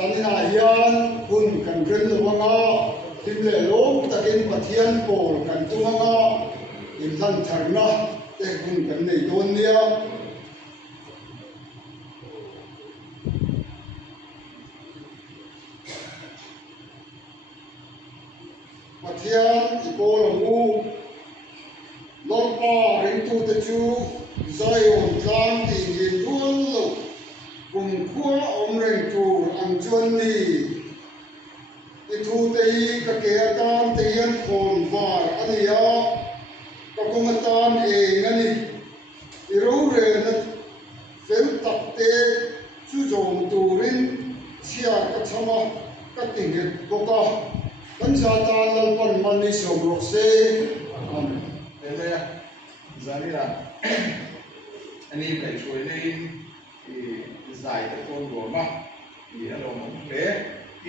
zanina hian hun kan ren lawanga himle lom takin pathian pol kan tumanga in lan tharna te hun kan nei don nia pathian ipol mu lorpa ring tu te chu zion tlan ti yin dual lo kum khua om reng tu ang chuan ni itu te ka ke atan te yan khon var ania ka kumatan e ngani iro re na fel tak te chu jong turin chia ka chama ka tinget boka kan jata lal pan mani somro se amen ele zanira ani bai choi nei zai ta kon roma ni alo mong le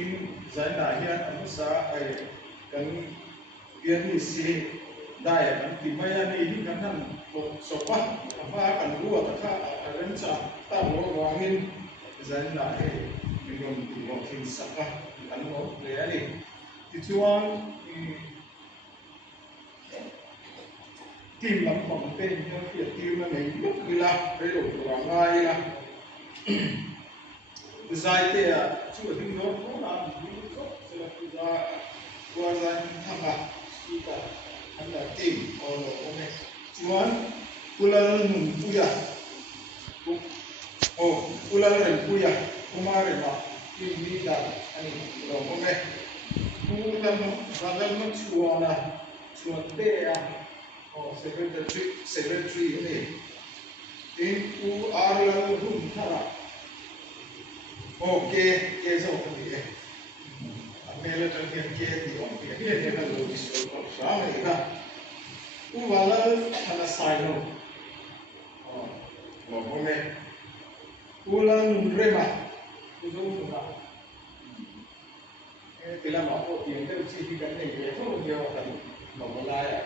in zai na hian amusa ai kan pian ni si dai kan ti mai ani hi kan nan ko sopa apa kan ruwa ta kha aren cha ta ro wangin zai na he mingon ti mo kin saka kan mo le ani ti chuan tim lắm bằng tên cho việc tim là ngày lúc đi làm đây đổ vào ngay là dài thế à chú ở bên đó có làm gì đó sẽ là qua ra thằng à chú ta hắn là tim ở đó này chuan pula nung puya pula ren puya kumare ma tim ni da ani đó này pula no radal no chuan te à secretary ini in arlan hum thara ke so ni amela tan ke di on ke ni na lo di so ko sa ni na wala ana saino lo me ulan rema uzo na pila ma ko ti ente chi ki kan ni ke so yo kan lo la ya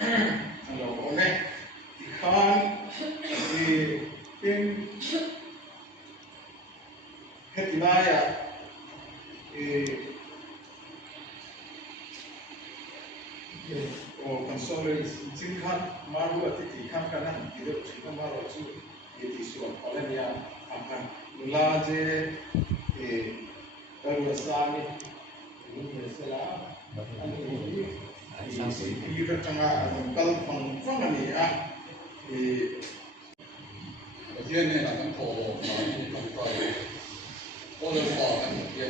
alors on est khan in hetinaya o console tin khan maru ati khan kana ido chika maru chu ti suan olania akan la je taru sami ni sela ini kerjanya kalau fang ni Dia ni nak kan kau kan kau, orang kau kan dia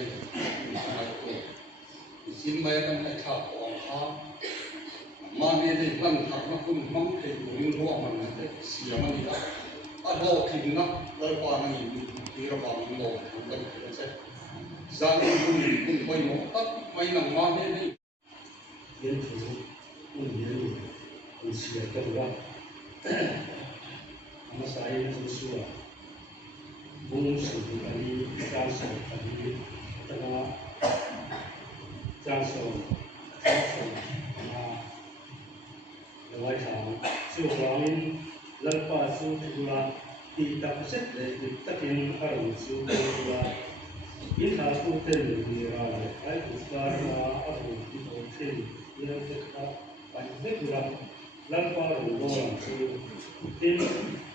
aku, sin mai kan tak orang kau, mana ni kan tak nak pun mang kau ruang mana tu siapa ni lah, ada orang nak lepas ni kira orang mau kan kerja, jangan pun mai mau tak mai nak mana ni. 沿途1年里一起的对吧？我们啥也读书啊，公司可以张手可以，这个张手啊，另外场就黄人把书读了，第打不识的，第打进二五书读了。因他不等你啊，还不是啊，二五一头天。 yang kita banyak juga lampau rumah itu, tim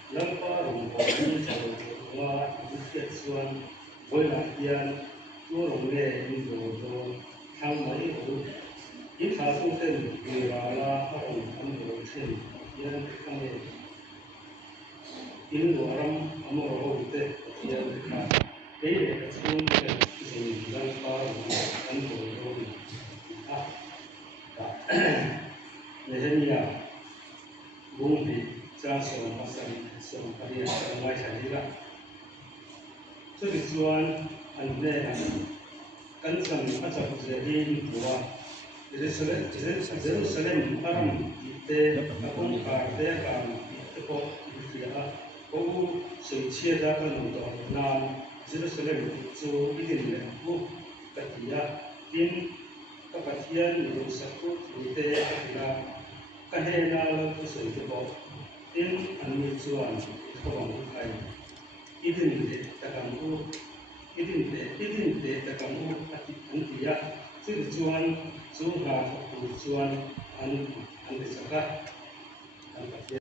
lampau rumah ini semua kesuan boleh yang orang lain itu hamai itu, ini satu tem dirala orang orang yang kami ini orang amor itu yang kami kesuan itu lampau orang Nehemia bumbi jangan pasal dia semua cahaya. So disuan anda kan sama macam jadi dua. Jerusalem orang itu aku kata kan itu kok dia aku secia datang untuk nam Jerusalem itu ini aku ketia in kapatian itu satu itu adalah kahena lalu sesuatu in anu cuan kawan kai itu ni takkan ku idin te ta kamu antia chu chuan chu ha ku chuan an de saka an ka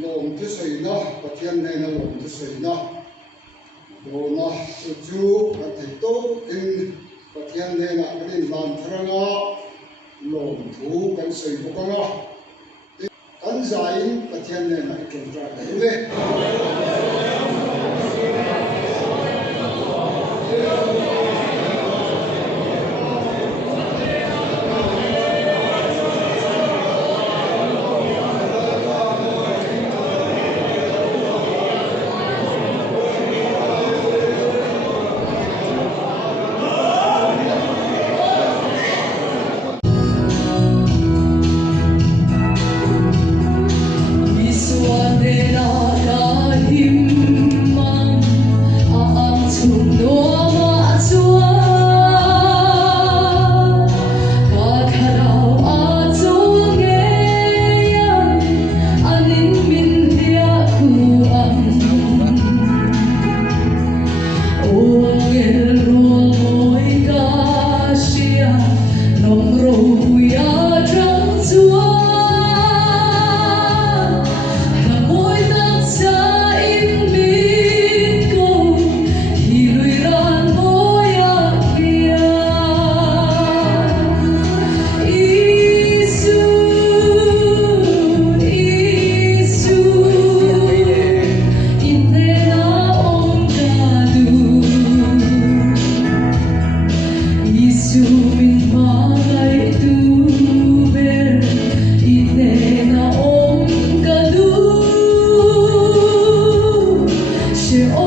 Lom tu soi na, pathian nei na lom tu soi na, do na suju atito in pathian ne na kanin lam tharanga lom thu kan soi bokanga kan zain pathian ne na itlom tra le She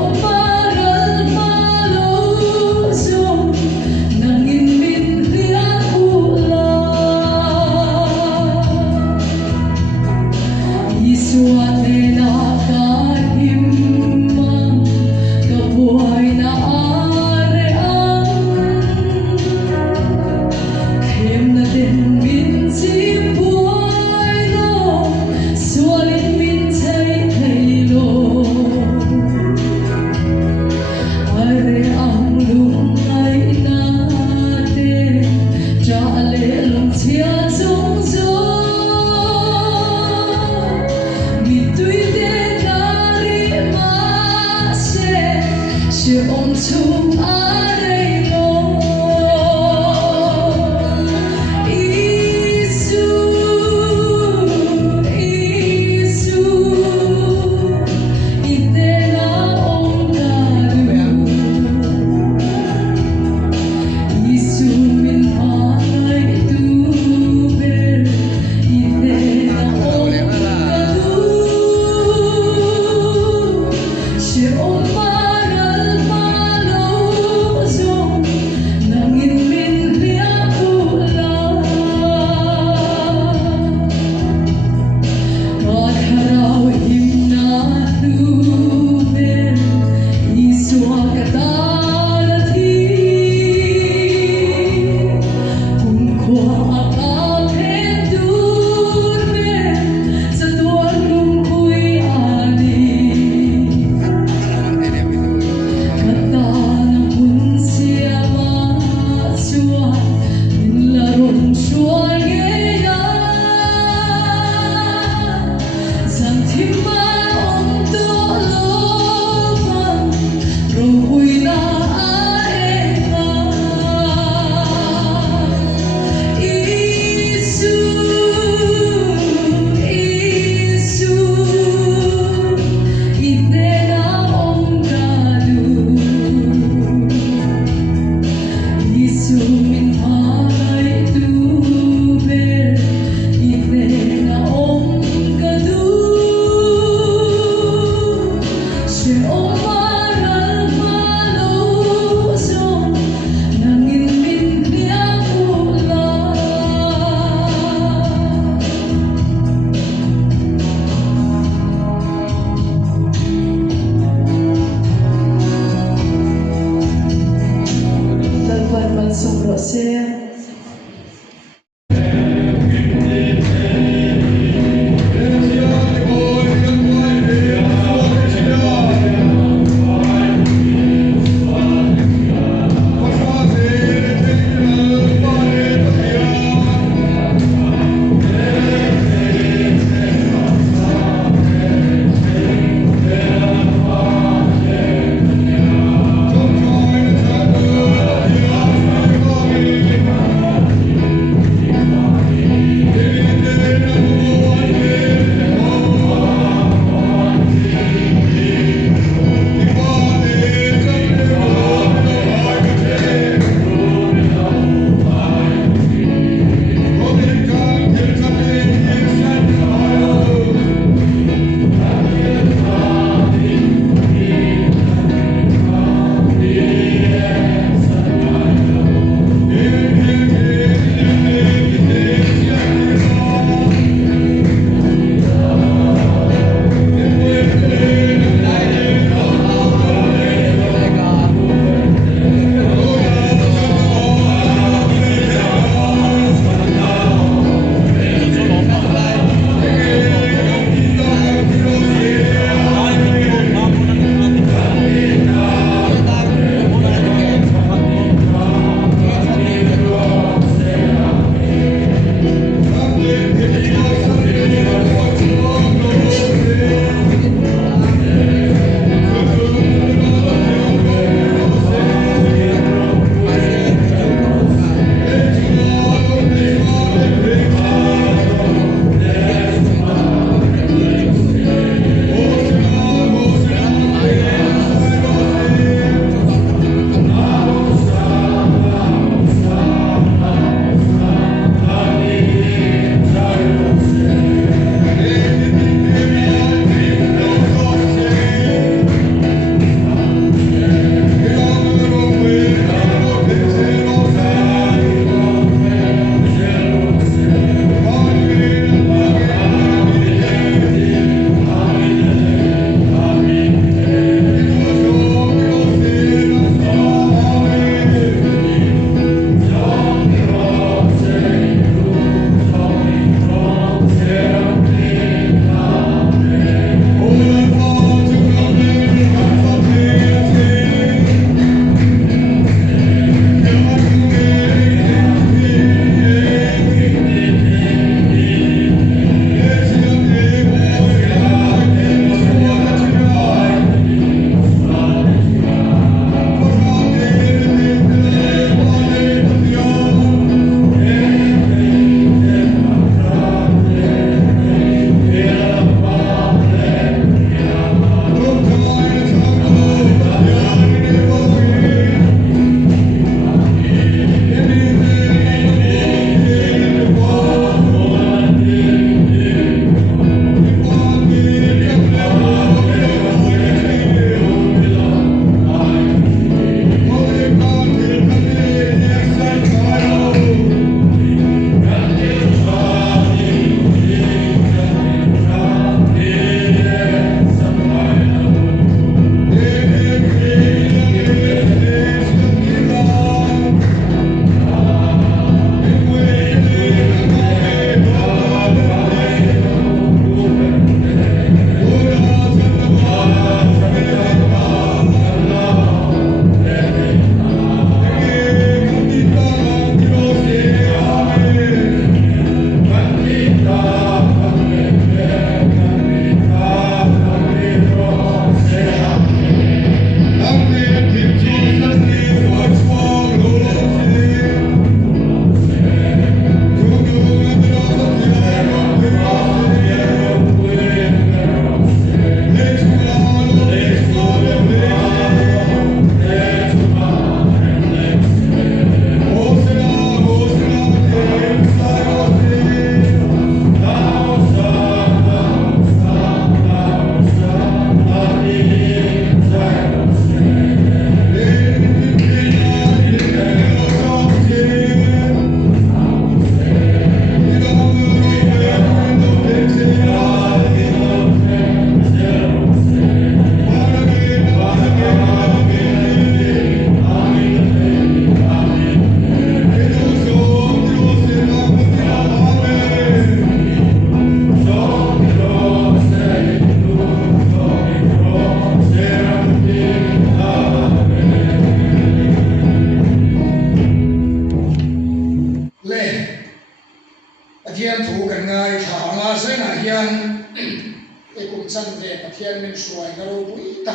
pathian min suai na ro pui ta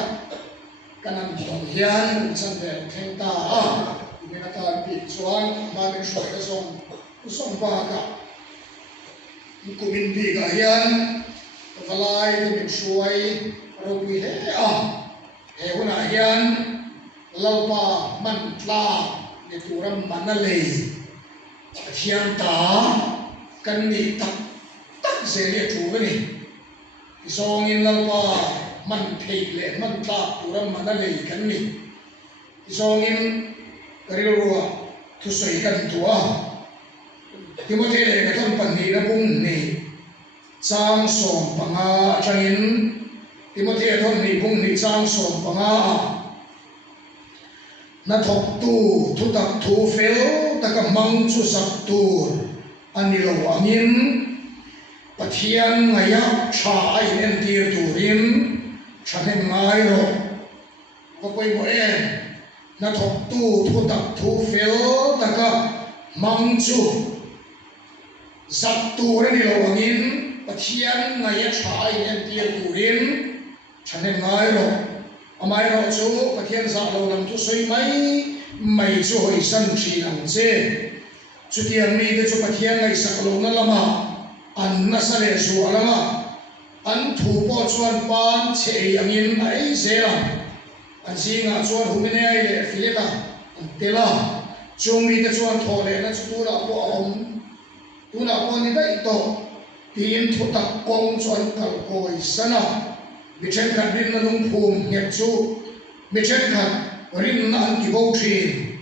kanan dong hian chan ve theng ta a min ka pi chuan ma min suai ka song ba ka kumin bi ka hian valai min suai ro pui he a he huna hian lalpa man tla ni turam manale pathian ta kan ni tak tak se le thu ni song in lalpa man thei le man tla turam manale kan ni song in karilua thu sei kan tua Timothy le ka thon pan ni na bung ni chang som panga changin Timothy thon ni bung ni chang som panga na thok tu thu tak thu fel taka mang chu sak tur ani lo angin pathian ngaya tha ai en tir turin thanem ngai ro ko koi mo en na thok tu thu tak thu fel taka mang chu sak tur ani lo angin pathian ngaya tha ai en tir turin thanem ngai ro amai ro chu pathian za lo lam tu soi mai chu hoi san thi ang che chu tiang mi de chu pathian ngai sak lo na lama an na sa le zu alama an thu po chuan pan che angin ai zela an singa chuan humine ai le fileta an tela chung mi de chuan tho le na chu tu la po om tu na po ni dai to tin thu tak kong chuan kal koi sana mi chen khat rin na lung phum nge chu mi chen khat rin na an ki bo thin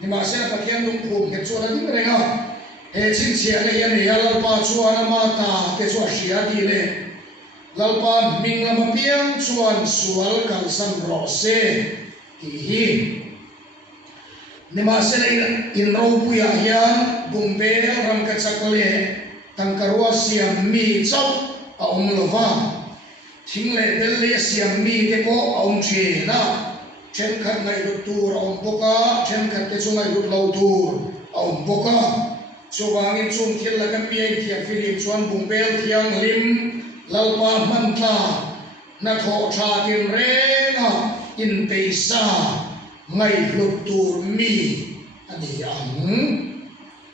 ni ma se pathian lung phum nge chu na ding renga he chin chia le yan ya lalpa chuan ma ta te chu hria di le lalpa ming lama piang chuan sual kal san ro se ti hi ni ma se le in ro pu ya hian bumbe ram ka chak le tangkarwa siam mi chau a om lova thing le bel le siam mi te ko om che na chen khat ngai ru tur om boka chen khat te chu ngai ru lo tur om boka so wangin chung thil la kan pi ai thiam filim chuan bumbel thiang lim lalpa mantla na tho tha tin renga in peisa ngai ru tur mi ani ang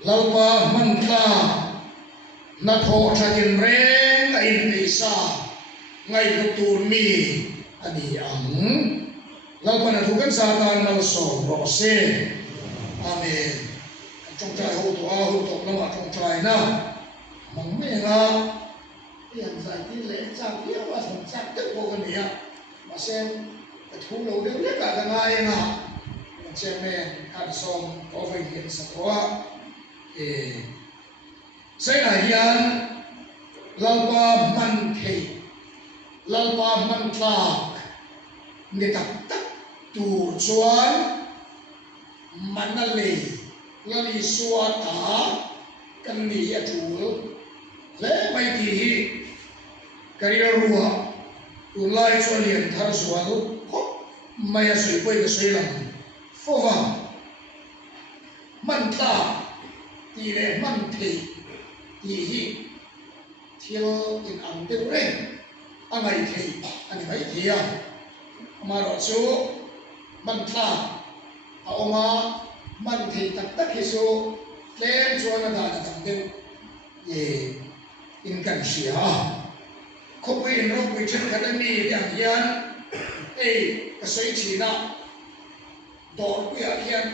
lalpa mantla na tho tha tin renga in peisa ngai ru tur mi ani ang lalpa na thu kan sa tan nal so ro se amen trong trai hậu tổ hậu tổ nó mà trong trai na mong mẹ nga tiền giải tin lễ trang biết và thằng trang tức vô cái này mà xem cái thu lâu đều biết cả cái ngay nga xem mẹ ăn xong có phải hiện sạch quá thì sẽ là hiện lalpa man thei lalpa man tlak ni tak tak tu chuan manale lali suata kan ni atul le mai ti hi kariya ruwa tu lai so lian thar sual hop mai a sui poi ka sui lam fova man ta ti le man thei ti hi thil in am te re angai thei ani mai thia ma ro chu man ta a oma man thei tak tak hi so tlem chuan a dan tam deuh ye in kan sia khopui in ro pui chen khat ani yang hian ei ka sei thina dor pui a hian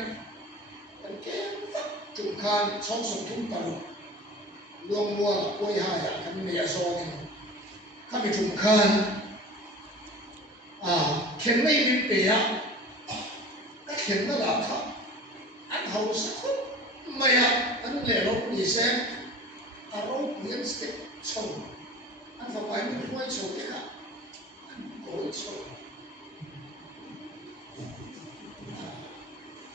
kan kem fak chung khan chong som thum paru luang mua la poi ha ya kan ne a so ni kami chung khan khen nei min pe ya ka khen na la kha anh hầu sắc khúc mày anh lẻ lốt đi xem à râu quyến stick sầu anh phải phải mình quay sầu cái cả anh cối sầu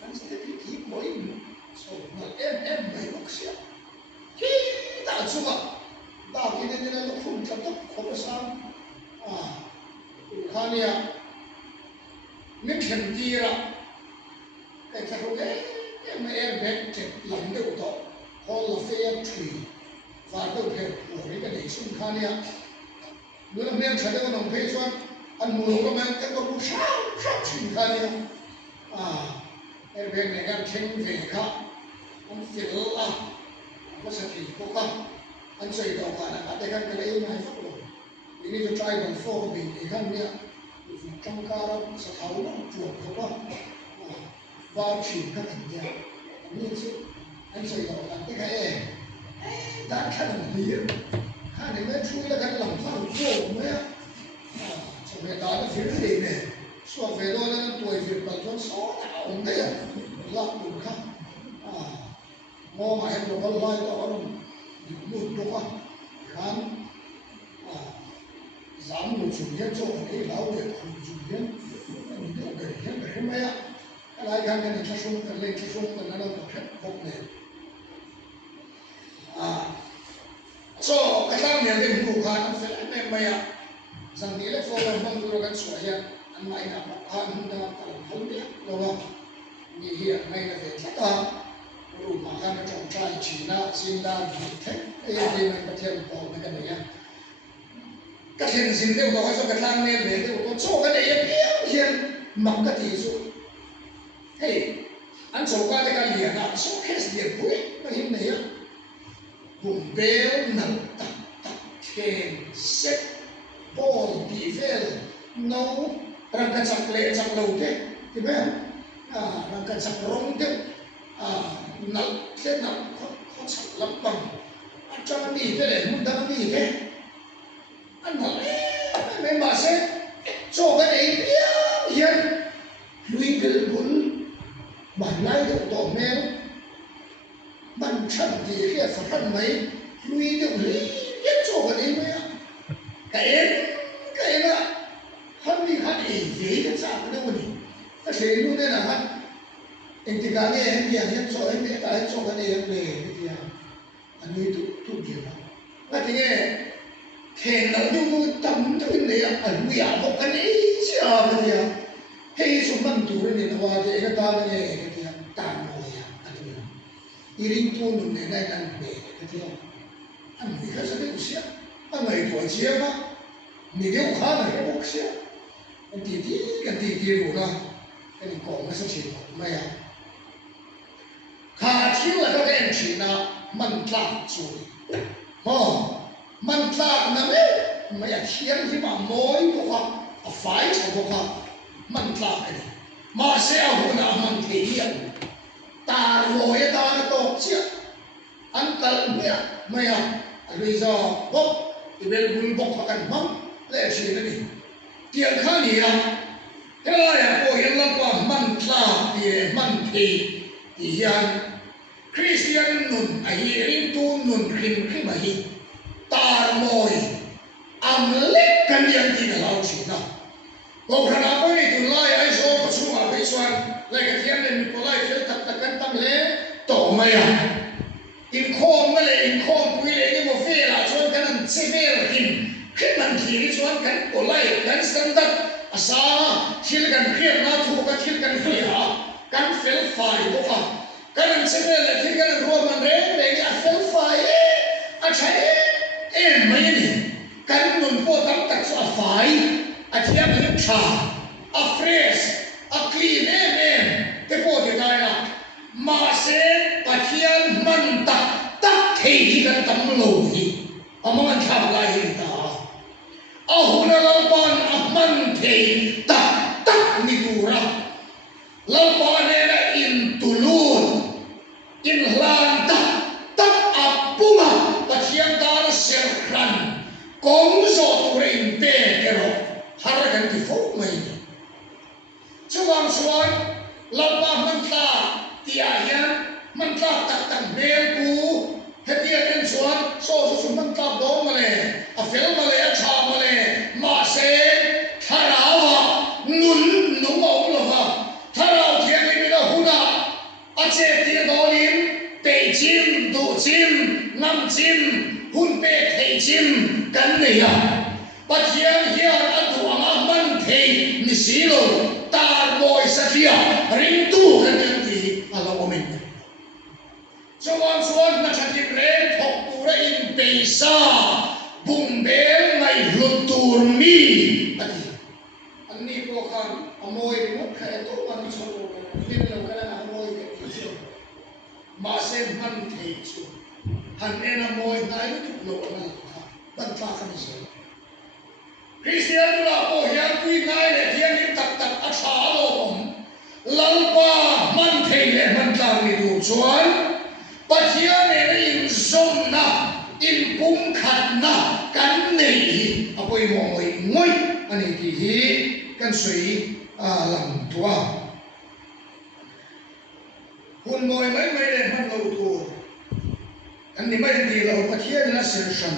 anh sẽ cái kỹ mỗi sầu mà em mày bốc xia khi đã chung à đã cái này nó phun cho tóc không sao khani à mình khen gì ra cái cái em airbag chụp làm được đó Hall of Fame tree và đâu phải của cái này xung khăn nha bữa năm nay thay đổi nông phê xuân ăn mùa lúa mà cái con sao chỉnh khai đi cái về này ăn chênh về khác ăn phiền có sẽ thì có không ăn xây đầu cả là cái cái này này phát rồi ini cho try bằng phô bình thì không nhá trong ca đó sẽ thấu nó chuột không và chỉ các thành nhà như chứ anh xây đầu cả cái này đã khá là nhiều hai này mới chui là cái lòng phẳng phô mới cho người ta nó phía gì này so về đôi nó tuổi việt bằng con số nào cũng thế lắm cũng khác ngô mà em được có loài đó rồi một đôi khán dám một chủ nhân cho cái lão để không chủ nhân mình được cái hiện cái mấy á cái này cái này cho xuống cái lên cho xuống cái nó đâu có hết hộp này so cái thằng này thì ngủ khá nó phải anh em mấy á rằng tí là phô là mong rồi cái sủa hiện anh mày là một khăn không biết đâu đâu như hiện nay là về chắc đủ mà khăn nó trồng trai chỉ là xin ra thì thích cái này cái thêm bỏ cái này cái hiện sinh đều nói cho cái thằng này về đều có số cái này biểu hiện mặc cái gì rồi hey anh số qua cái liền là số hết liền cuối cái hiện này vùng béo nặng tắc kèn xếp bol bị vel nấu răng cái chặt lệ chặt đầu thế thì biết không răng cái chặt rong thế nặng thế nặng khó chặt lắm bằng anh cho nó đi thế để muốn đâm đi thế anh nói mấy mà sẽ cho cái này biết hiện lui cái bún bản lai được tổ mèo bản thân thì khi phải thân mấy lui được lý biết cho cái này mấy cái là hắn đi hắn ý gì cái sao cái đâu nhỉ cái gì luôn đây là hắn anh thì cái này anh nhận nhận cho anh biết cái cho cái này anh về cái gì anh đi tu gì đó cái gì khen nó như tâm cái này anh bị ảo một cái này chứ cái gì hay số mình tu này nó vào cái ta này cái gì tàn rồi anh biết iring tu này này anh về cái gì anh biết cái gì cũng siết anh này tuổi trẻ mà mình nếu khá là cái bốc xếp anh tí đủ ra cái này còn cái sự mày khá thiếu là các em chỉ là mình làm rồi mình làm là mấy thiên thì mà mỗi bộ phận phải cho bộ phận mình làm cái này mà sẽ hôm nào mình thể hiện ta rồi ta nó tốt chứ anh cần mày bây giờ bốc thì bên bún bốc họ cần mắm lẽ gì đấy tiền khá nhiều thế là cô hiện là qua man tla thì man thì hiện Christian nun ai tu nun khim mà hi tar mồi lek kan yang ti lao chi na ko khana ko ni tu lai ai so ko su ma pe chuan lai ka thiam le ko lai fel tak kan tam le to mai in khom le in khom pui le ni mo fe la chuan kan an che ver hin khi mình thì chuan kan ko lai kan san dat asa thil kan khiam na thu ka thil kan khia kan fel fai bo kha kan an che le thil kan ro man re a fel fai a chai mai ni kan nun po tam tak so a fai a thiam ni tha a fresh a clean te po de dai na ma se pathian man tak thei hi kan tam lo hi among an thap lai hi ta ahuna lalpan ahman thei tak ni dura lalpan era in tulun in lan tak apuma pathian dar serkran kong zo ture in pe kero harakan ti fo mai chuang suai lalpa man ta tia hian man ta tak bel ku hetia kan suan so man ta do male a fel male a cha male ma se tharawa nun nung om lo ha tharau thian ni na huna a che ti do lim pe chim do chim nam chim hun pe thei chim kan nei ya pathian hian a tu anga man thei ni si lo tar boy sathia ring tu kan ti ala omen chuan suan na chatim le thok tu ra in peisa bung bel ngai hlut tu tur mi ani ani po khan amoi muk kha to an chho lin lo kala amoi ke chu ma se man thei chu han ena moi nai tu lo na ban fa khan se Christian la po hian tui ngai le hian in tak tak a tha lo om lalpa man thei le man tlang ni du chuan pathian ne in som na in pum khat na kan nei apoi mo moi ngoi ani ti hi kan sui a lam tua hun moi mai mai le man lo tu kan ni mai ti lo pathian na sir shan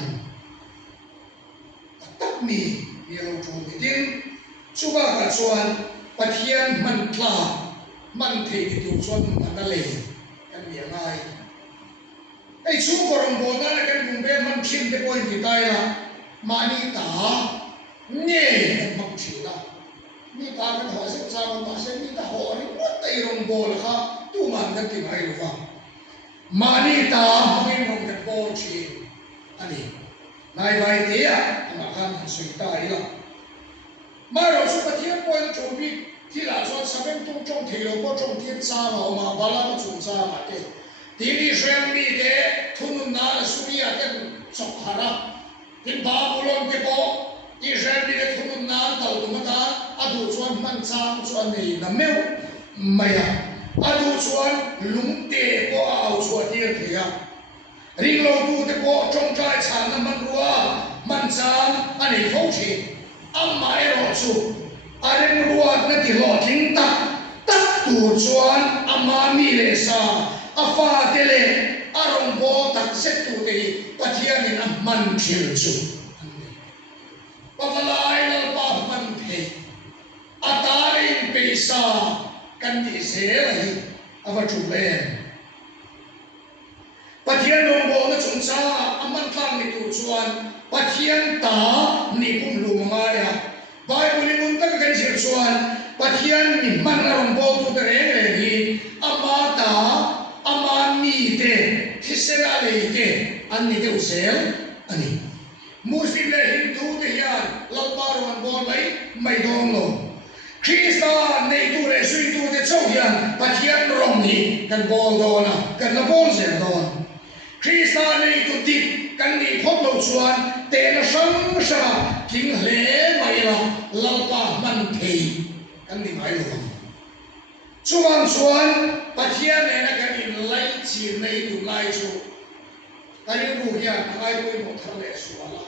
tak mi ni lo tu ni tin chuba ka chuan pathian man tla man thei ti tu chuan man le kan ni ngai ai chu korong bo na kan bung be man thin te point ti tai la mani ta nge mak thila ni ta kan ho se cha ma se ni ta ho ni mo tai rong bo la kha tu man kan ti mai lo fa mani ta min rong kan bo chi ani nai vai te a ma kan sui tai la mai ro su pathian point chu bi ti la so sabem tu chong thei lo bo chong tien cha ma bala ma chung cha ma te Dini Israel mi de tunun na Suria kan sokhara tin Babylon ke po Israel mi de tunun na tal tumata adu chuan man chang chuan nei na meu maya adu chuan lungte po au chuan tir thia ring lo tu te po chong chai chan na man ruwa man chang ani thau chi amai ro chu areng ruwa na ti lo thing ta tak tu chuan ama mi le sa afa tele arong bo tak set tu te pathian in amman thil chu pavalai lal pa man the atarin pesa kan ti se lai ava chu len pathian rong bo na chung cha amman tlang ni tu chuan pathian ta ni pum lu ma ya bible ni mun tak kan sir chuan pathian ni man rong bo tu te re hi ama ta ama mi te thisera le te ani te usel ani muslim le hindu te hian lalpar wan bon lai mai dong lo krista nei tu le sui tu te chau hian pathian rong ni kan bol dona kan na bol zer don krista nei tu ti kan ni phot lo chuan te na sang sa king hle mai la lalpa man thei kan ni mai lo chuan chuan pathian ne na kan in lai chi nei tu lai chu ai bu hian ai bu mo thar le suala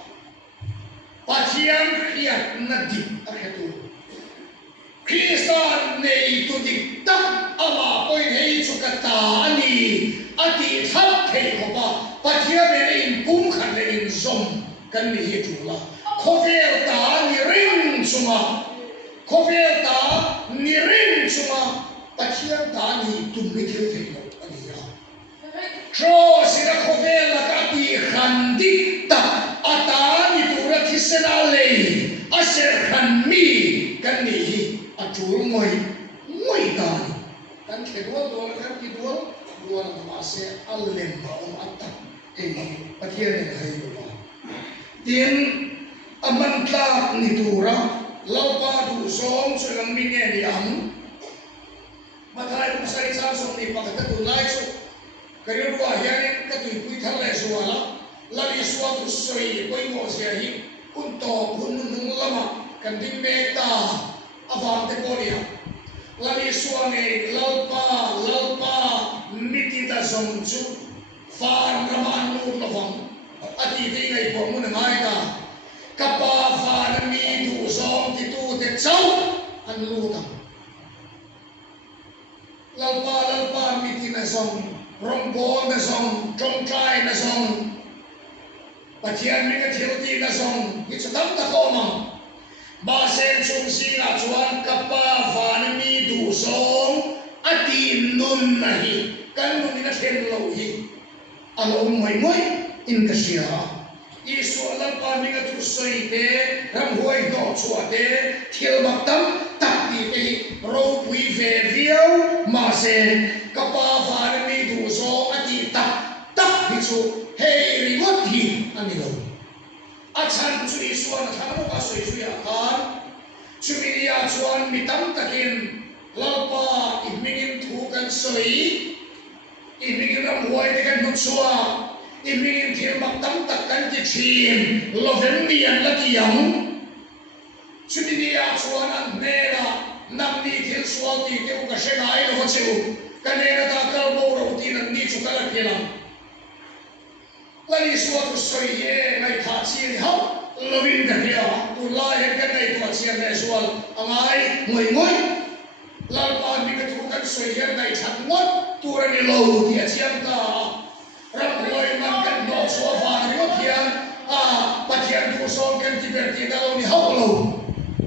pathian khiat na di a khetu Kristan nei tu di tak ama poi nei chu ka ta ani ati thap thei ko ba pathian ne in pum khan le in som kan ni hi tu la khovel ta ni ring chuma khovel ta ni ring chuma pathian ta ni tum mi thil thei lo ani ya cross ina khovel la ka ti khan di ta ata ni tu ra thisena le aser khan mi kan ni hi atul moi moi ta kan khedwa do kan ki do do ma se allem ma atta e pathian ne hai lo tin aman tla ni tu ra lalpa du som sulang mi nge ni am mathai bu sai cha som ni pa ka tu lai so kari ru a hian ka tu pui thal le so ala lali suwa tu soi koi mo sia hi kun to kun nung lama kan ding me ta avam te poria lali suwa ne lalpa miti ta som chu far raman nu lo vam ati te ngai po mun ngai ta kapa far mi du som ti tu te chau an lu ta lalpa miti na som rombo na som trong trai na som pathian mi ka thil ti na som hi chatam ta ko ma ba sen chung si na chuan kapa van mi du som ati nun na hi kan nun na then lo hi alo moi in ka sia isu lalpa mi ka tu soi te ram huai no chua te thil mak tam tak ti te ro pui ve viau ma se kapa van mi du so ati tak hi chu hei ri ngot hi ani lo chan chui suan thang ka soi chui akan chuminia chuan mitam takin lalpa imingin thu kan soi imingin ram huai te kan nutsua imingin thil mak tam tak kan ti thim lovem nian la kiam chuminia chuan an nera nam ni thil sual ti te ka sengai lo chu kanera ta kal mo ro ti nan ni chu kala kelam lali suatu soi ye ngai tha chi ni hau lovin da dia tu la he kan nei tu chi an sual angai ngoi ngoi lal pa mi ka tu kan soi ye ngai thak ngot tu ra ni lo ti chiam ta ram loi man kan no so fa ni mo thian a pathian tu so kan ti ber ti da lo ni hau lo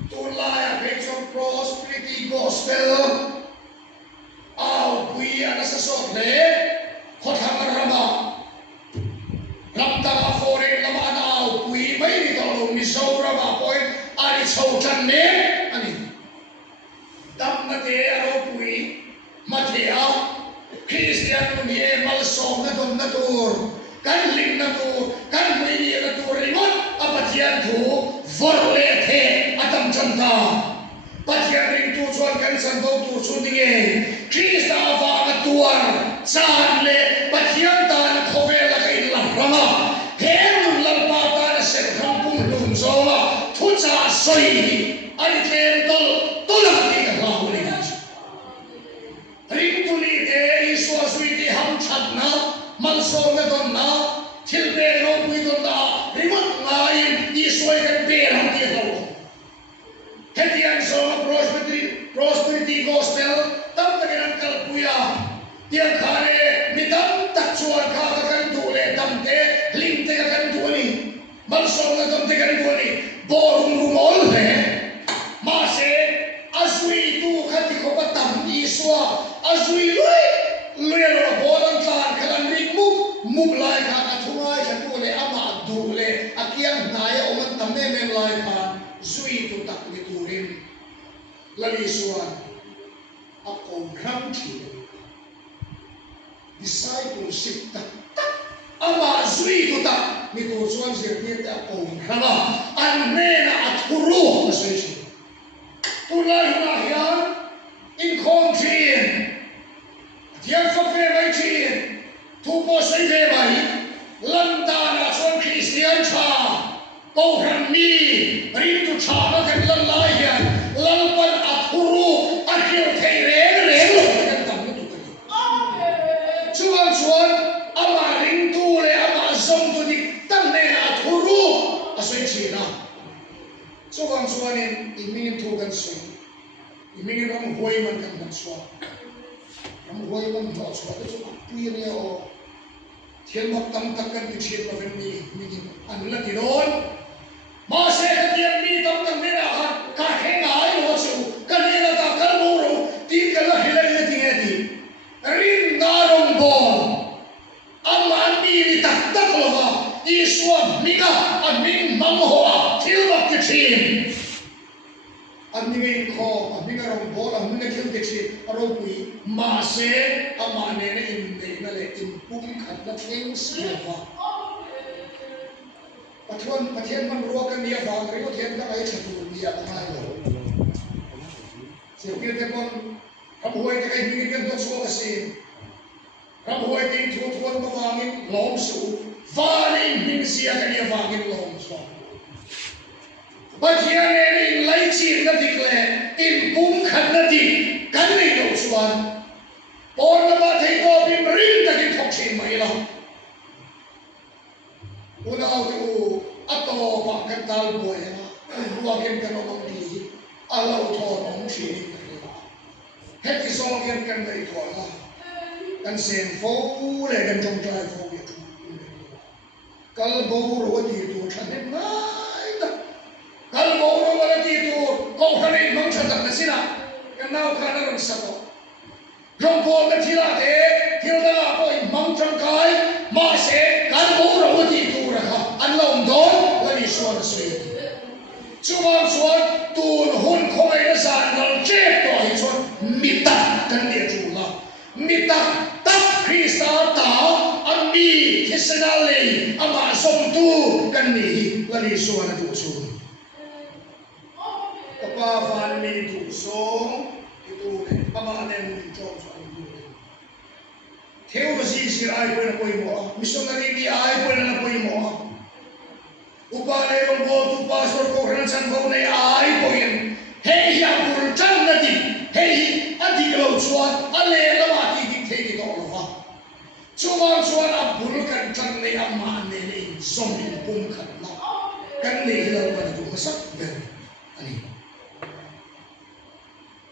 tu la ya pe so prosperity gospel au pui ana sa so le khot hamar rama Lapta ka foreign lama anao pui mai ni tolo mi saura ba point ari chau chan ne ani tam na te aro pui mathea Christian ni e mal som na don na tur kan ling na tur kan mai ni na tur rimot apathian thu vorle the atam chanta pathian ring tu chuan kan san do tu chu dinge Christa va na tuar chan le pathian ta na khovel la kai la rama hem lalpa ta na ser kham pum lum zoma thu cha soi ani tlem tol tola ti ka ha ni ring tu ni te iswa sui ti ham chat na mal so na don na thil be ro pui don na rimot ngai iswa kan be ham ti lo Ketian so prosperity gospel tam takinan kalpuya tiang khare mitam tak chuan kha ka kan tu le tam te lim te ka kan tu ni mal so na dom te kan tu ni borum rumol he ma se azui tu khati ko patam iswa azui lui lo bolan tlan khalan rik muk lai kha ka thungai ka tu le ama du le akiam naya oman tamme men lai kha zui tu tak ni turin lali suan ako gramthi discipleship tak ama zui tu tak ni tu suan sirti ta ako grama anena athuru asoi tu lai na hian in khom thin thiam fa fe mai thin tu po sai ve mai landa na suan Christian cha Kau berani, ring tu cara kan lalai ya, lalpan athuru akhir keren lo kan kamu tu kan. Cuan ama ring tu le ama zong tu di tanne athuru asai cina. Cuan ini tu kan sui, ini ram huai man kan suan, ram huai man tak suan tu apa ni oh. Thiel mak tam tak kan dicir lawan ni anula tidon mase ketian mi tam tak mera ka hengai lo su kanela ta kalmoro tin kala hilai le tingeti rin darong bol aman ni tak tak lo ha iswa miga amin mamhoa thiel mak kecil amin ko amin rong bol amin thiel kecil aroi mase amane ne in na le in pum khat na theng siwa pathian man ro kan nia ba ri o thian ka ai chatu nia ka mai lo se pi te kon kam huai te kai mi kan to so ka si kam huai tin thu thuan ba wangin lom su varin min sia ka nia wangin lom so pathian ne in lai chi na dikle in pum khat na di kan nei lo suan Por na ba thei ko bim ring ta ki thok chin mai la una au ato pa kan tal boy na bua gen kan om di alo tho om chi het ki so gen kan dai tho la kan sen fo le kan jong trai fo ge kal bo ro di tu than nai ta kal bo ro la di tu ko khani mang cha ta na sina kan nau khana ron sa ko Rong po na thila te thilda poi mang chang kai ma se kan bo ro ti tu ra kha an lom don la ni suan sui chuan tun hun khoi na san dal che to hi chuan mi ta kan dia chu la mi ta Krista ta an mi ti Israel ama som tu kan ni lali suana tu sun kapa fan mi tu so itu ama ane mu chom so tu theology sirai ko na koi mo missionary di ai ko na koi mo upale ron go tu pastor ko ran san ko nei ai ko yen hei ya pur chan na ti hei ati lo chuan ale la ma ti ti thei ki to lo wa chuan chuan a bur kan chan nei amma ne nei som ni pum khat na kan nei lo kan tu masak ber ani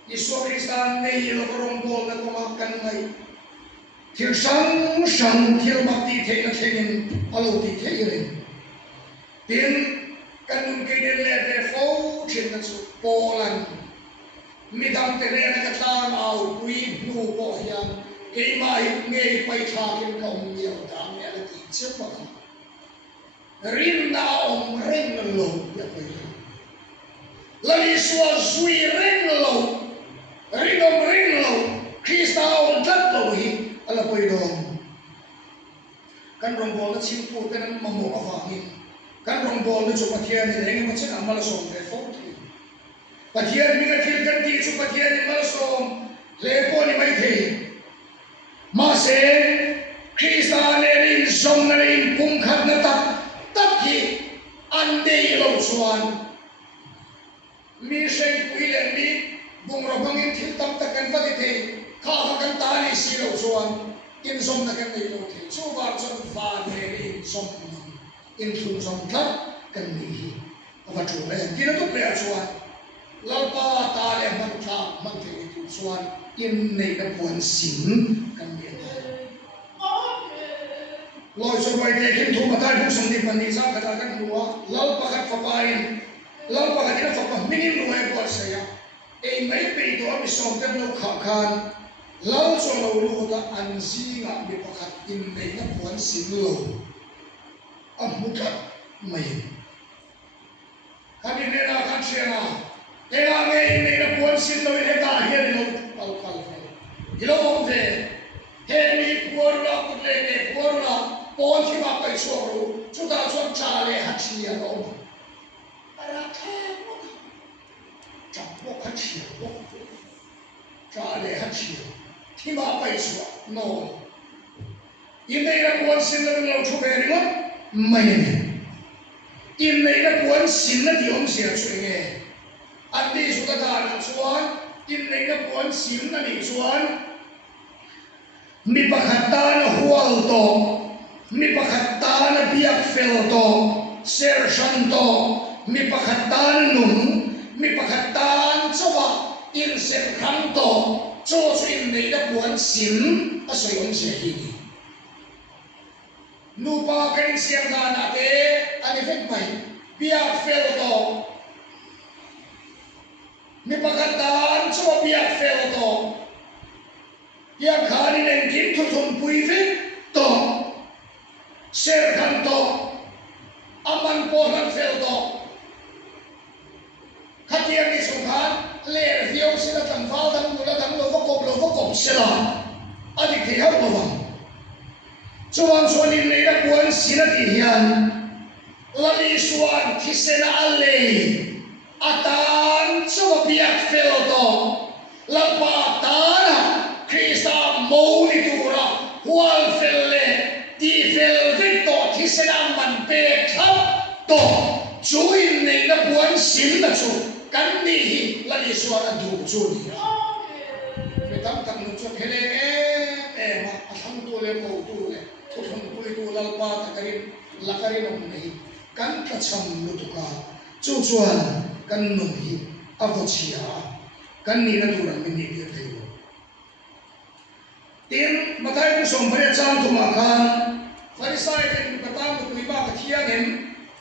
Yesus Kristus nei lo ron go na ko ma kan nei thil sang sang thil ma ti thei na thengin alo ti thei ren tin kan nun ke den le de fo chin na chu polan mi dam te re na ka tlan au pui nu po hian ke mai nge pai tha kin kom miao dam ne la ti chu pa rin na om ren lo ya pai la li swa zui ren lo rin om ren lo Krista on tat lo hi ala pai dom kan rong bol na chim pu kan ma mo awangin kan rong bol na chu pathian ni leng ma chen amal som ve fo thi pathian mi ga thil kan ti chu pathian ni mal som le po ni mai the ma se Krista ne rin som na rin pum khat na tak hi an dei lo chuan mi se pui le mi bung ro bangin thil tam tak kan va the kha kan ta ni si lo chuan in som na kan nei lo the chu ba chuan va ne rin som in thun som thlat kan ni hi ava chu le ti na tu le chuan lalpa ta le man tha man the tu chuan in nei na puan sim kan ni loi so bai te kim thu matai bu som ni pan ni sa ka ta kan nuwa lalpa khat fa pain lalpa khat ina fa pa minin nu ai ko sa ya ei mai pe to mi som tem lo kha khan lal so lo lu da an si nga mi pa khat in nei na puan sim lo amukat mai kami ne na kan chena ela nge ne na puan sim lo ne ta hi ne lo al kal fe ilo mo ve he mi puan la ku le ne puan la pon ki ma pai so ro chu ta chuan cha le ha chi ya lo ara the mo cha mo ha chi lo cha le ha chi ki ma pai so no in ne na puan sim lo chu ve ni mo mai ne in nei na puan sim na diom sia chue nge an di su ta da na chuan in nei na puan sim na ni chuan mi pakhat ta na hual to mi pakhat ta na biak fel to ser shan to mi pakhat ta na nung mi pakhat ta chawa in ser khang to cho chu in nei na puan sim a soi om sia hi nupa kan siang na nate ani fek mai biak fel to mi pakatan so biak fel to ya khani len kin thu thum pui ve to ser kan to aman po han fel to khatiang ni sukhan ler viau sila tan fal tan mula tan lo vokop sila adik thi hau lo wang chuan chuan in nei na puan sina ti hian lali suan kisena alle atan chuwa biak fel to lapa tana Krista mo ni tura hual fel le ti fel victor kisena man pe thap to chu in nei na puan sim na chu kan ni hi lali suan a du chu ni metam tak nu chu phele ma atham tu le mo tu le thum pui tu lalpa ta karin lakarin om nei kan ka cham lu tu ka chu chuan kan nu hi avochia kan ni na tu ran ni ni thei lo tin mathai ku som phare chang tu ma khan farisai ten katam tu kui ba ka thia nem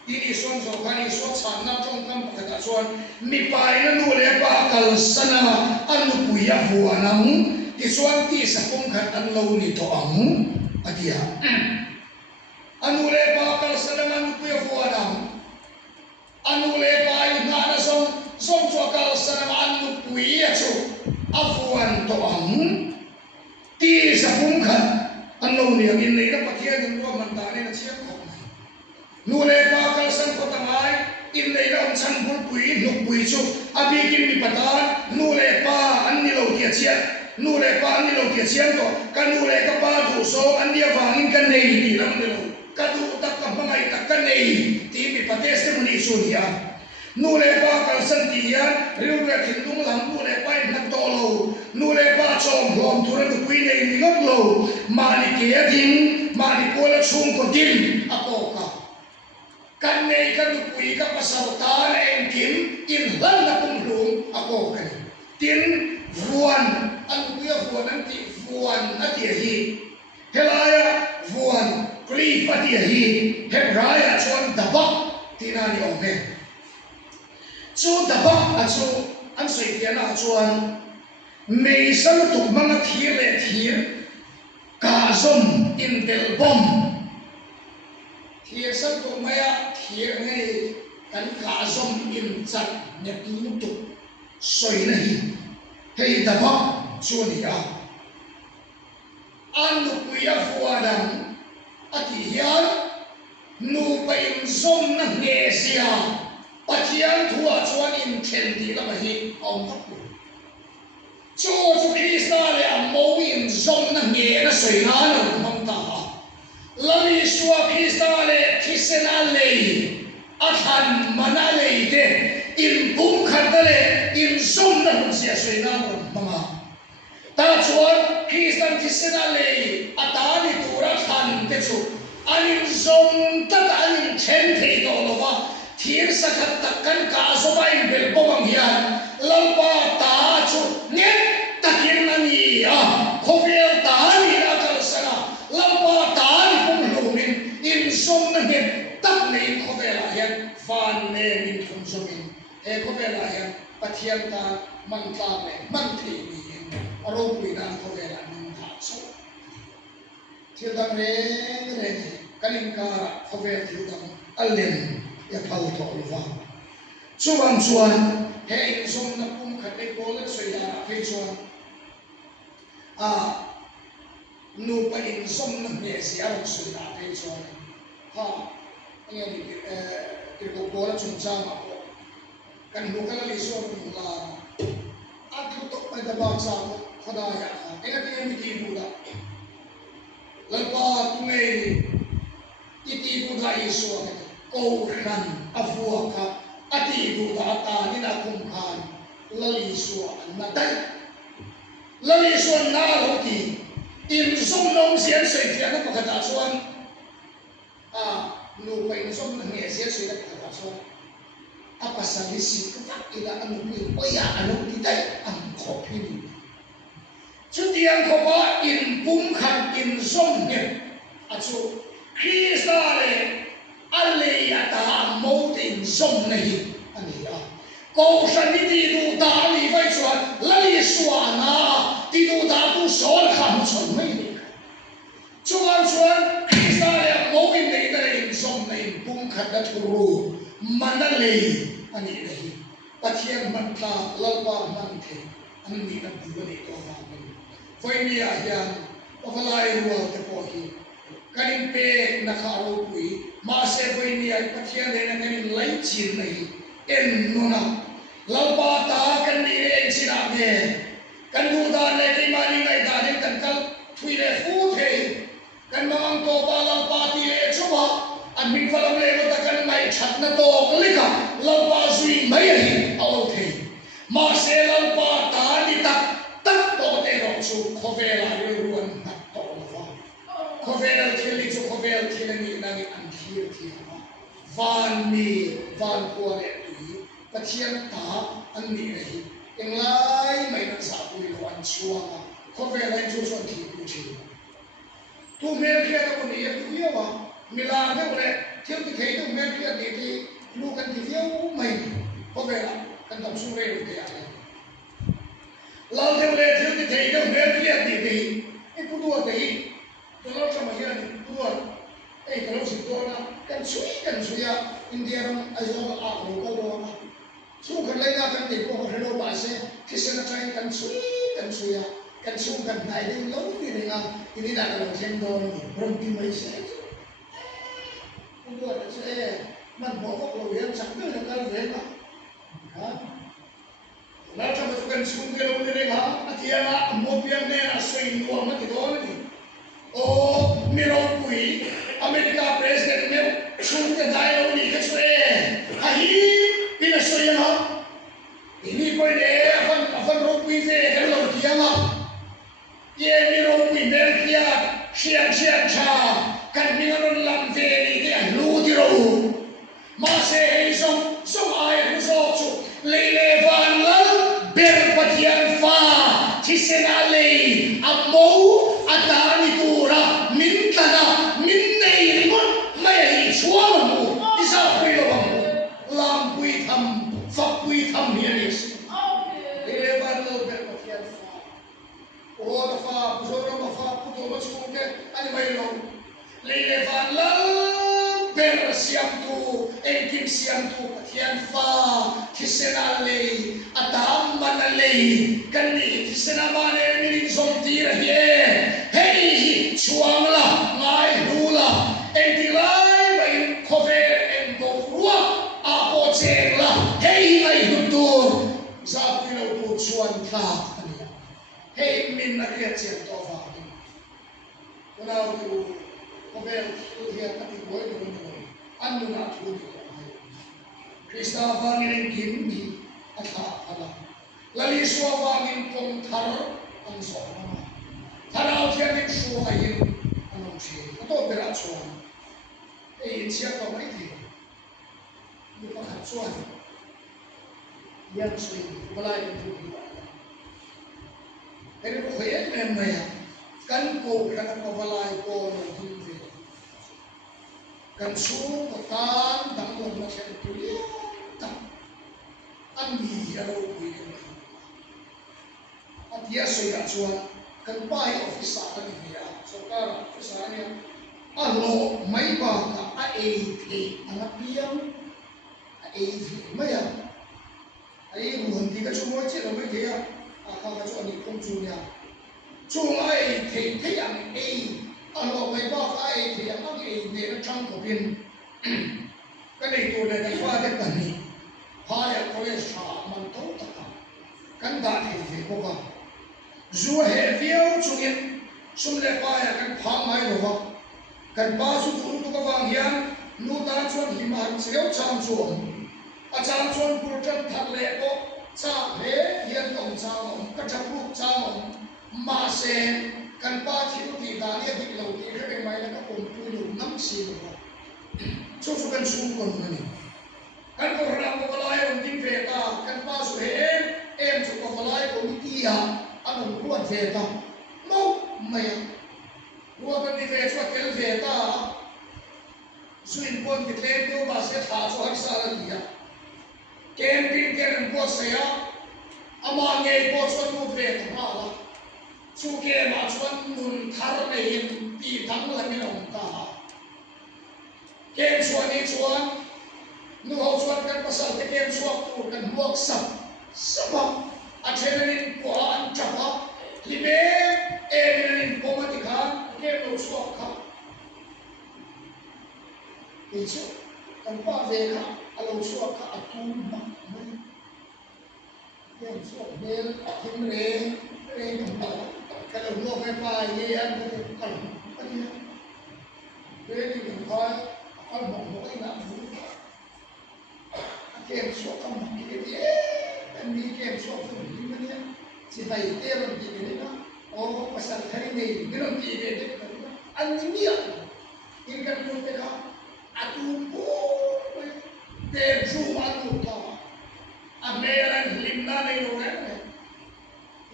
ini son so khani so chan na trong kam ka ta chuan mi pai na nu le pa kal sana an nu pui ya hu anang ti chuan ti sa kum khat an lo ni to ang adia anu le pa kal sana anu pui ya hu anang anu le pa ina na som cho kal sana anu pui ya chu afuan to ang ti sa kum khat an lo niang in nei na pathian in lo man da ne na chiam khop mai nu le pa kal san ko tangai in nei na chan bul pui nuk pui chu abi kin mi patan nu le pa an ni lo kia chian nu le pa an ni lo kia chian to kan nu le ka pa du so an dia wangin kan nei ni lam ne lo ka du tak ka mangai tak kan nei ti mi pa testimony chu dia nu le pa kal san ti ya riu le thin dung lam nu le pa in nak to lo nu le pa chom hlom tu ra pui nei ni ngok lo ma ni ke ding ma ni ko la chung ko din a ko ka kan nei kan du pui ka pasal ta na en kim in hlan na kum lung a ko kan tin vuan an puya vuan an ti vuan a ti hi helaya vuan grief a ti hi hebraya chuan dabak tinani ome chu dabak a chu an soi tiana chuan mei sang tu manga thir le thir ka zom in del bom thir sang tu maya thir ngai kan ka zom in chat ne tu tu soi na hi hei dabak chu ni a an nu puya fuadam ati hian nu pa in zom na nge sia pathian thua chuan in thel di la hi om tak chu Krista le amo in zom na nge na soi na no mong ta lami suwa Krista le kisena le athan mana le te in bum khat le in zom na hun sia soi na no mama ta chuan Kristan kisena le atani tura than te chu anin zom ta anin chen the do lo wa thir sakhat takkan ka so bai bel bomang hian lampa ta chu net takin ani a khovel ta ni a kal sana lampa ta ni pum lumin in som na net tak nei khovela hian fan ne min thum somin e khovela hian pathian ta man ta le man thi ni aro pui na khovela min tha so thil da re kanin ka khovel thil da allen ya phal to wa chuan chuan he som na pum khat le bol soi da fe chuan a nu pa in som na me si a soi da fe chuan ha nge ni ko bol chung cha ma ko kan nu kala li so nu la a thu to pa da ba cha khoda ya ha ena ti mi ti bu da lalpa tu me iti bu da iso câu khăn avua ka ati du da ta ni na kum khan lali suwa na dai lali suwa na lo ti in som nom sian sei ti na pakata chuan a nu pa in som na nge sian sei na pakata chuan a pasali si ka ila anu ni oya anu ti dai am khopi ni chu tiang ko ba in pum khan in som ne a chu Krista le alle ata motin som nahi ania ko shani ti du da ni vai chuan lali suana ti du da tu sol kham chon mai ni chuan Krista le motin nei da in som nei pum khat da thuru manale ani nahi pathian man ta lalpa man the ani na bu ni to ha foi mi a hian ovalai rual te po hi kanin pe na kharo pui ma se voi ni ai pathian le na kanin lai chin nei en nona lalpa ta kan ni en sina ne kan du da le ti mani ngai da ne kan kal thui le fu the kan mang to ba lalpa ti le chuba an min falam le ta kan mai that na to klika lalpa zui mai hi au the ma se lalpa ta ni tak tak to te ro chu khovela ruan na to wa khovel thili chu khovel thilani nang an thir thia van mi van ko le tu pathian ta an ni hi englai mai na sa pui lo an chuanga khovel ai chu so thi pu chi tu mer khia ta ni tu ya wa mila ne le thil ti thei tu mer khia ni ti lu kan ti yo mai khovel kan tam su re lu te ya lao theo le thil ti thei tu mer khia ni ti e pu du te kalau sama dia ni keluar, kalau si tuan kan sui ya India ram azam aku kalau su kan lain akan tipu kalau bahasa kisah nak kan sui ya kan sung kan nai ding lo ni ringa ini nak kalau sen do ni berhenti mai se ko ada se man bo ko lo yang sak ni kan ve ma ha na cha ma kan sung ke lo ni ringa atia mo piang ne na so in do ma ti do ni o miro pui America president me sung ke dai lo ni ke so ha hi ina so ya ha ini poi de afan ro pui se kan lo ti ma ye ni ro pui bel kia siang cha kan ni ngon lam ve ni te lu ti ro ma se hei song ai hu so chu le le van la ber patian fa thi se na le amo atani tura min kana min nei ri mon mai hi chua mo isa pui lo mo lam pui tham fa pui tham ni ni le le van la ber patian fa o da fa zoro ma fa puto ma chu ke ani mai lo le le van la ber siam tu engkim siam tu patian fa kisena le atam mana le kan ni kisena mane ni zom ti ra ye hei chuang la ngai hu la engti lai mai khove en do ruwa a po cheng la hei mai hu tur za pi lo tu chuan ta ani hei min na ria chen to fa ni na tu khove tu dia ta ti boy do ni anu na tu ni Krista vangin kim ni atha ala lali so vangin kom thar an so ma tharau thian in su hain anom chi to bera chuan e chia to mai thi ni pa khat chuan yang sui balai tu ni ene ko khoyet men mai kan ko kan ko balai ko no hin ve kan su ko tan dang lo na chen tu ta an ni ya lo pui kan atia soi da chuan kan pai office ka ni ya so ka office ni a lo mai ba ka a e the ana piam a e the mai ya ai ruan ti ka chu mo che lo mai the ya a ka ka chu ni kong chu ya chu ai the the ya e a lo mai ba ka e the ya ma e ne na chang ko pin cái này tôi là cái pha cái tận này hai ở college cha man tốt tất cả căn đại thì về cô con dù hệ phiếu chung yên xung lệ ba là căn phang mai rồi vợ căn ba số phụ tôi có vàng hiền nu ta chuan hiểm hận xéo chạm chuan à chạm chuan bùn chân thật lệ cô chạm lệ hiền tổng chạm ông các chấp lúc chạm ông mà xem căn ba thiếu thì ta đi thịt lẩu thì cái này là các ông tôi đủ nắm xì rồi so kan sung kon mani kan ko ra ko balai on tin ve ta kan pa su he em su ko balai ko mi ti ya an ko ve ta no mai wo kan ni ve so kel ve ta su in kon ti le ko ba se tha so har sa la dia kem tin ken ko se ya ama nge ko so tu ve ta ma la su ke ma chuan nun thar me in ti thang la mi long ta kem chuan ni chuan nu ho chuan kan pasal te kem chuak tu kan buak sap sapa a thelenin ko an chapa libe enin ko ma ti kha kem lo chuak kha ni chu kan pa ve kha a lo chuak kha a tu ma mai kem chuak bel him re kan pa kan lo no ve pa ye an kan pa ni ve ni kan pa al mong mo ina mu kem so kam ki ke an ni kem so fu ni ma ni si hai te ron ti ni na o pasal thari nei ni ron ti ke te an ni ni in kan mu te ka atu po te ju ma tu ta a me ran lim na nei lo ne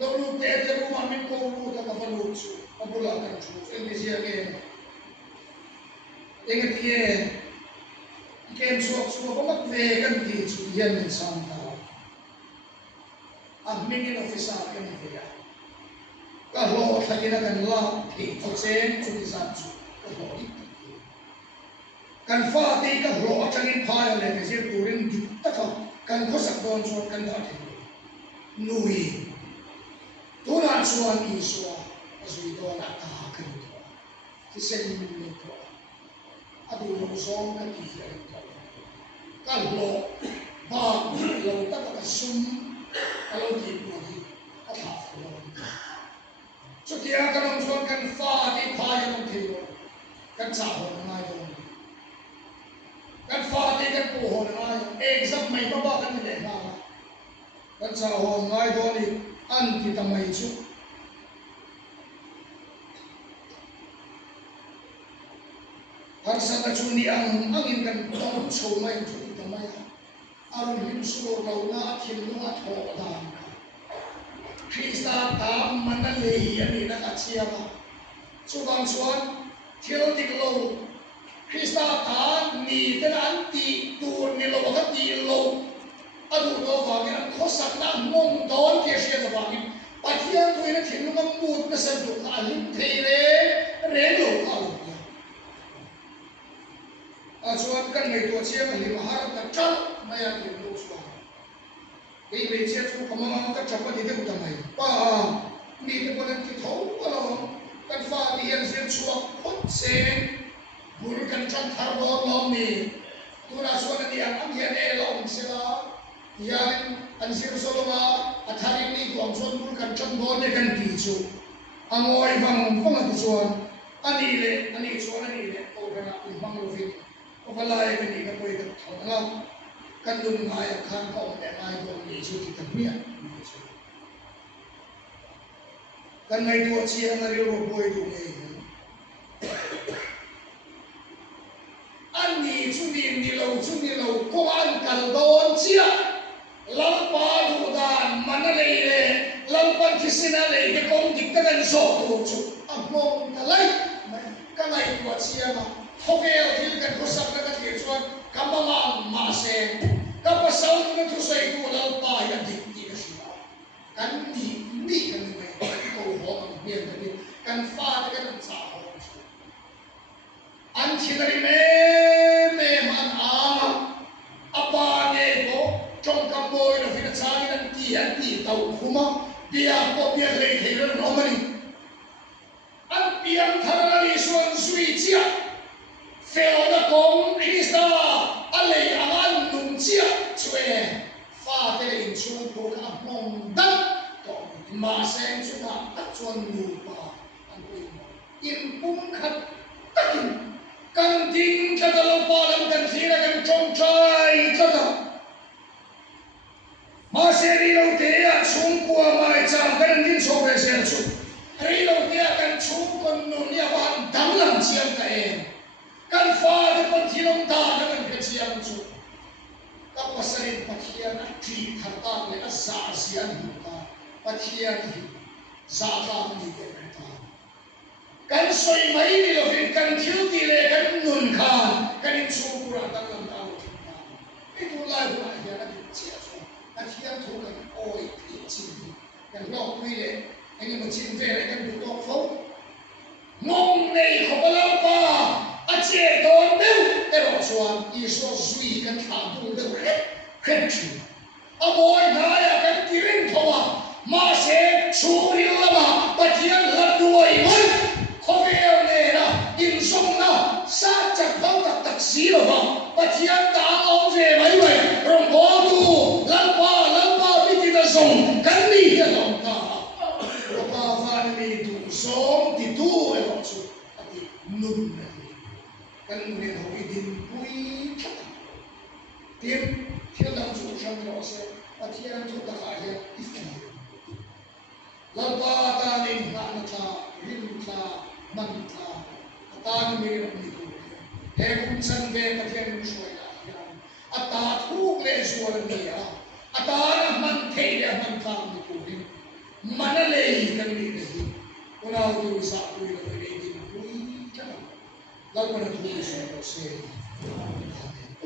lo lu te ru ma min ko lu ta ka fa lu chu a bu la kan chu en ni sia ke Ingat dia, kem suap omak vegan di cucian dan santa. Amingin ofisa kan dia. Kalau lagi nak lah, osen cuci satu, kalau itu. Kan fati kalau cangin payah le mesir turin juta kan kosak don suap kan dah. Nui. tuna chuan Isua azui do na ta kan to ti sen ni to adu lo zong ka ti ya to kal lo ba lo ta ka sum alo ti mo hi ka ta lo so ti a kan chuan kan fa ti pha ya nom thi lo kan cha ho na yo kan fa ti kan pu ho na yo exam mai ba kan le na kan cha ho ngai do ni an ti ta mai chu har sa chu ni angin kan tong chu mai chu ta mai aron lim su lo na thil lu a tho da Krista ta man le ani na ka chia ba chu bang chuan thil dik lo Krista ta ni ten an ti tu ni lo ka ti lo adu do va ni an khosak na mong don ke sia da ba ni pathian tu ina thil lu ngam mut na sa du ka lim thei re lo ka lo chuan kan ngei to chia ka lim har ka chal maya ti lo chuan ei me chia chu ka ma ka chapa ni de ta mai pa ni te bonan ki tho alo kan fa ni yan zen chuak khot se bur kan chan thar bo lom ni tu na chuan ni ang hian e lom se la yan an sir soloma athari ni tuam chuan bur kan chan bo ne kan ti chu angoi wang ti chuan ani chuan ani le ko kana in mang lo fi Opalai kan ni kan boleh tertolong kan dun ngaya kan kau mengenai dua Yesus kita punya kan mai dua cia ngari lo boleh tu ni ani ni lo kau an kaldon cia lampa dudan mana le lampan kisina le ke kau diktakan soto tu among talai kan mai dua cia mah Hokeo til kan kosak na kan chuan kamama ma se kapasal na tu sai tu lal pa ya dik ti ka sila kan ni kan mai ko ho ang bien kan fa kan sa ho an chinari me man apa ne ko trong kam boy no fina chani nan ti tau khuma pia ko pia le thei no mani an piang tharani suan sui chia Phèo đã con Krista alei angan nung chia chue fa te in chu ko ka mong dan to ma sen chu na ta chuan nu pa an in pum khat takin kan ding ka da lo pa lam kan thira kan chong chai ka da ma se ri lo te a chung kwa mai chang kan din so ve sen chu ri lo te a kan chung kon nu ni a wan dam lam chiam ka em kan fa de pan thilom ta na kan ke chiang chu ka pasarin pathian a tri thar ta le a sa sian hu ta pathian hi sa ta ni ke ta kan soi mai ni lo fin kan thil ti le kan nun khan kan in chu pura ta kan ta lo ta ni tu lai hu ai ya na ti chia chu pathian thu kan oi ti chi kan lo wi le anh em chin ve le kan du to fo ngong nei ko ba pa a che don deu ero chuan I so zui kan thang tu deu khet chu a boy na ya kan kirin thowa ma se churi lama pathian la duai mon khovel ne na in song na sa cha pau tak si lo ba pathian ta ong ve mai mai rong bo tu lan pa mi ti da song kan ni ya long ta ro pa fa ni tu song ti tu ero chu ati nun kan nguyen ho idin pui tim thil dam chu sham ro se pathian chu ta ka ya ifi lalpa ta ning na na ta rim ta man ta ta ni me ni ku he kum san ve pathian ni shoi la ya ata thu le zual ni ya ata na man thei le man ta ni ku ni man le kan ni ni una tu sa tu le ni din pui cha lalpa na thu se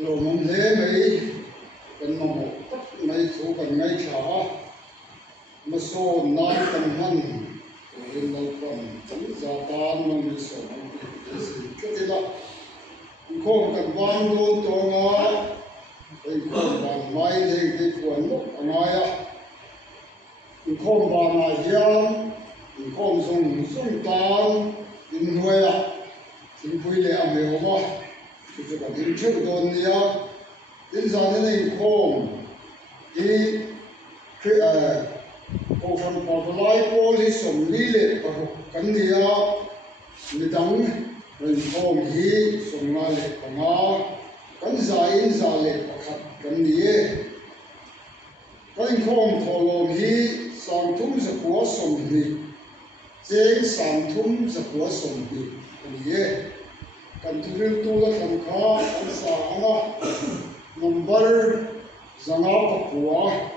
lo mong le mai kan mo mai thu kan ngai tha ma so nai kan han in lo kon chu za ta no mi so ke ti la ko kan wang do to nga ei ko ban mai le ke ko no anga ya khom ba na hiam in khom zung tan in noya in pui le ameo ma chu ka din chu don nia in zan nei khom i ko fan pa lai pol hi som li le pa kan nia midang ren khom hi som nga le pa nga kan za in za le pakhat kan nie kan khom tholom hi sang thum za kwa som ni cheng sang thum za kwa som ni kan nie kan thuril tu la kan kha kan sa anga number zanga pakua